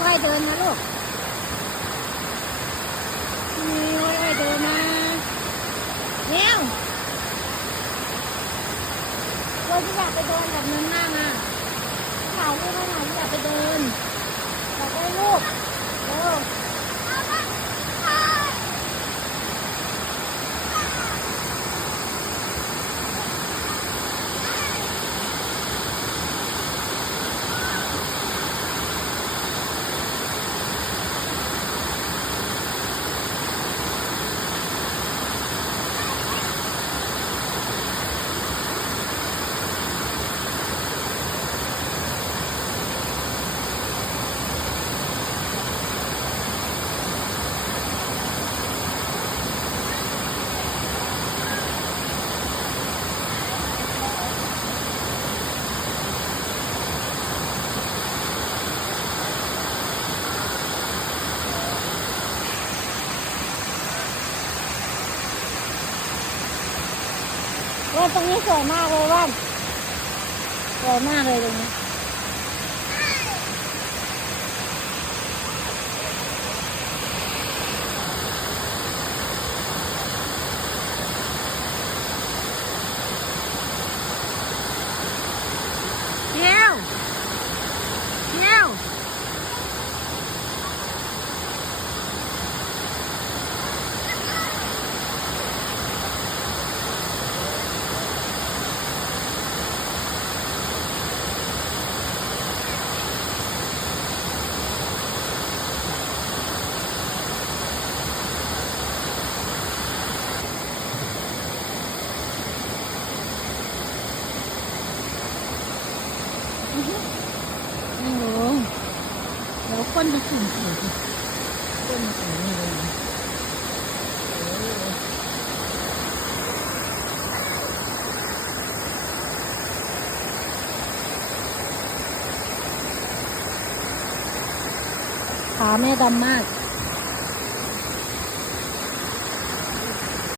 ค่อยๆเดินนะลูกนี่ค่อยๆเดินนะเนี่ยเราจะอยากไปเดินแบบนั้นหน้ามาถ่ายรูปให้หน่อยอยากไปเดินอยากได้รูปเร็วว่าตรงนี้สวยมากเลยว่าสวยมากเลยตรงนี้เที่ยวเที่ยวนั่งลงเดี๋ยวก้นจะขึ้นเลยก้นสูงเลยขาแม่ดำมาก